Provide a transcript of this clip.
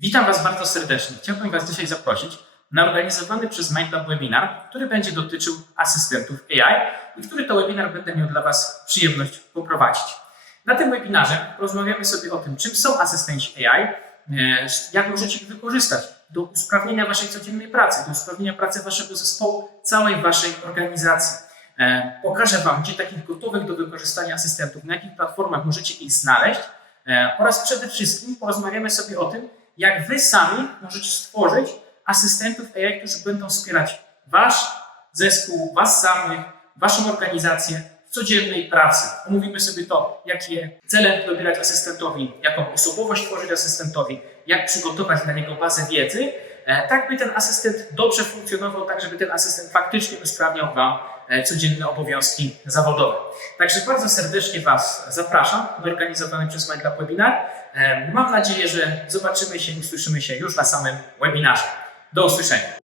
Witam Was bardzo serdecznie. Chciałbym Was dzisiaj zaprosić na organizowany przez MindLab webinar, który będzie dotyczył asystentów AI i który to webinar będę miał dla Was przyjemność poprowadzić. Na tym webinarze porozmawiamy sobie o tym, czym są asystenci AI, e, jak możecie ich wykorzystać do usprawnienia Waszej codziennej pracy, do usprawnienia pracy Waszego zespołu, całej Waszej organizacji. E, Pokażę Wam, gdzie takich gotowych do wykorzystania asystentów, na jakich platformach możecie ich znaleźć e, oraz przede wszystkim porozmawiamy sobie o tym, jak Wy sami możecie stworzyć asystentów AI, którzy będą wspierać Wasz zespół, Was samych, Waszą organizację w codziennej pracy. Omówimy sobie to, jakie cele dobierać asystentowi, jaką osobowość tworzyć asystentowi, jak przygotować dla niego bazę wiedzy, e, tak by ten asystent dobrze funkcjonował, tak żeby ten asystent faktycznie usprawniał Wam codzienne obowiązki zawodowe. Także bardzo serdecznie Was zapraszam do organizowany przez MindLab webinar. E, Mam nadzieję, że zobaczymy się i usłyszymy się już na samym webinarze. Do usłyszenia.